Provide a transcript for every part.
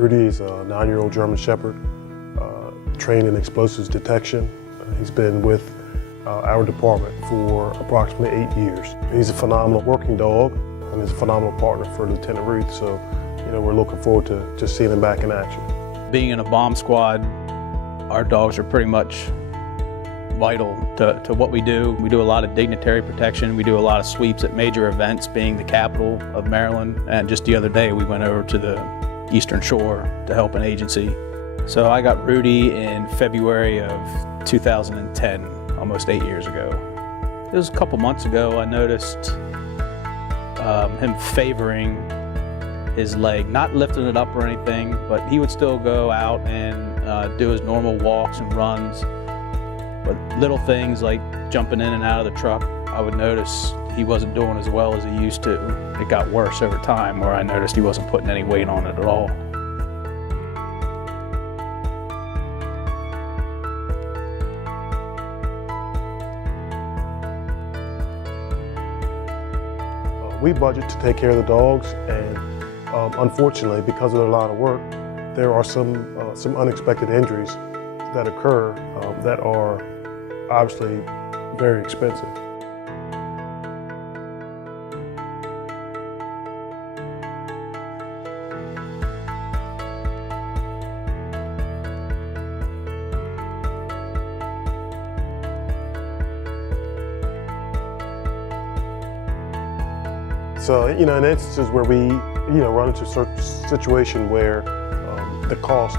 Rudy is a 9-year-old German Shepherd, trained in explosives detection. He's been with our department for approximately 8 years. He's a phenomenal working dog and is a phenomenal partner for Lieutenant Ruth, so we're looking forward to just seeing him back in action. Being in a bomb squad, our dogs are pretty much vital to what we do. We do a lot of dignitary protection. We do a lot of sweeps at major events, being the capital of Maryland. And just the other day, we went over to the Eastern Shore to help an agency. So I got Rudy in February of 2010, almost 8 years ago. It was a couple months ago, I noticed him favoring his leg, not lifting it up or anything, but he would still go out and do his normal walks and runs. But little things like jumping in and out of the truck, I would notice he wasn't doing as well as he used to. It got worse over time, where I noticed he wasn't putting any weight on it at all. We budget to take care of the dogs, and unfortunately, because of their line of work, there are some unexpected injuries that occur that are obviously very expensive. So, in instances where we, run into a certain situation where the cost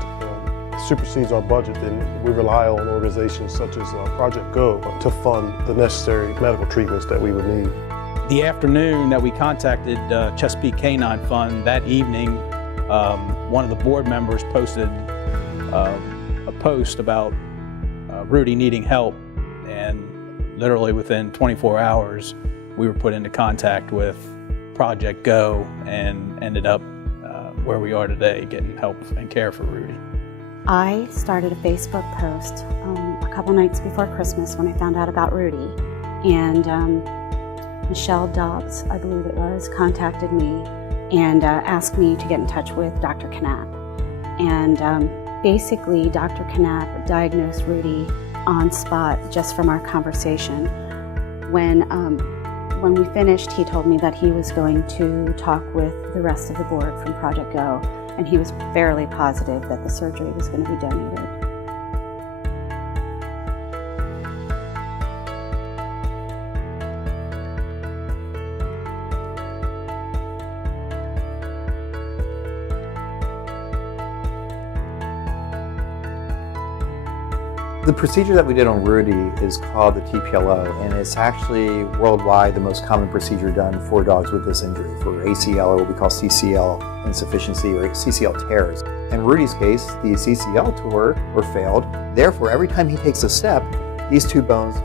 supersedes our budget, then we rely on organizations such as Project GO to fund the necessary medical treatments that we would need. The afternoon that we contacted Chesapeake K9 Fund, that evening, one of the board members posted a post about Rudy needing help, and literally within 24 hours, we were put into contact with Project GO and ended up where we are today, getting help and care for Rudy. I started a Facebook post a couple nights before Christmas when I found out about Rudy, and Michelle Dobbs, I believe it was, contacted me and asked me to get in touch with Dr. Canapp. And basically, Dr. Canapp diagnosed Rudy on spot just from our conversation. When we finished, he told me that he was going to talk with the rest of the board from Project GO, and he was fairly positive that the surgery was going to be donated. The procedure that we did on Rudy is called the TPLO, and it's actually worldwide the most common procedure done for dogs with this injury, for ACL, or what we call CCL insufficiency, or CCL tears. In Rudy's case, the CCL tore or failed. Therefore, every time he takes a step, these two bones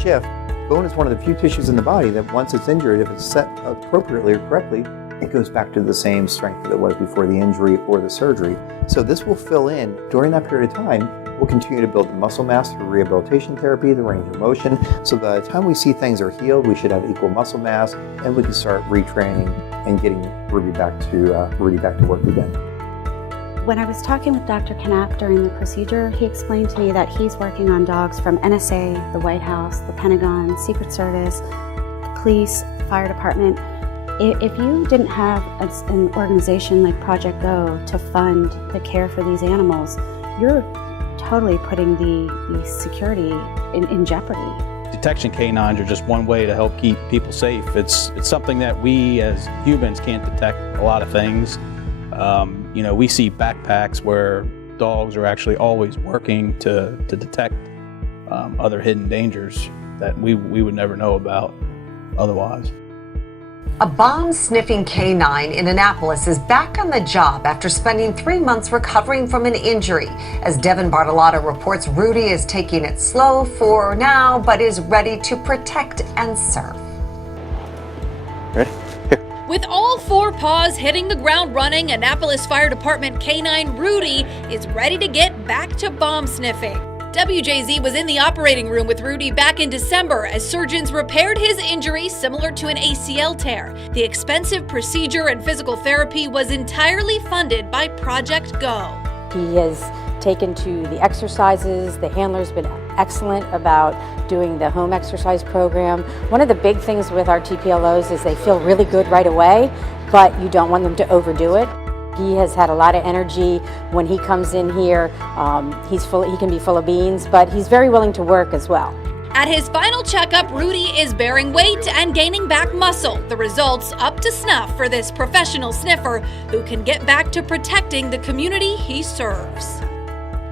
shift. Bone is one of the few tissues in the body that once it's injured, if it's set appropriately or correctly, it goes back to the same strength that it was before the injury or the surgery. So this will fill in during that period of time. We'll continue to build the muscle mass through rehabilitation therapy, the range of motion. So by the time we see things are healed, we should have equal muscle mass, and we can start retraining and getting Rudy back to work again. When I was talking with Dr. Canapp during the procedure, he explained to me that he's working on dogs from NSA, the White House, the Pentagon, Secret Service, the police, the fire department. If you didn't have an organization like Project GO to fund the care for these animals, you're totally putting the security in jeopardy. Detection canines are just one way to help keep people safe. It's something that we as humans can't detect a lot of things. We see backpacks where dogs are actually always working to detect other hidden dangers that we would never know about otherwise. A bomb-sniffing canine in Annapolis is back on the job after spending 3 months recovering from an injury. As Devin Bartolotta reports, Rudy is taking it slow for now, but is ready to protect and serve. Ready? Here. With all 4 paws hitting the ground running, Annapolis Fire Department K9 Rudy is ready to get back to bomb sniffing. WJZ was in the operating room with Rudy back in December as surgeons repaired his injury similar to an ACL tear. The expensive procedure and physical therapy was entirely funded by Project GO. He has taken to the exercises. The handler's been excellent about doing the home exercise program. One of the big things with our TPLOs is they feel really good right away, but you don't want them to overdo it. He has had a lot of energy when he comes in here. He can be full of beans, but he's very willing to work as well. At his final checkup, Rudy is bearing weight and gaining back muscle. The results up to snuff for this professional sniffer who can get back to protecting the community he serves.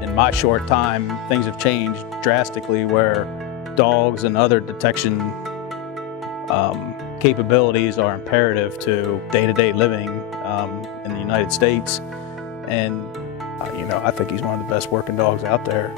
In my short time, things have changed drastically where dogs and other detection capabilities are imperative to day-to-day living in the United States. And, I think he's one of the best working dogs out there.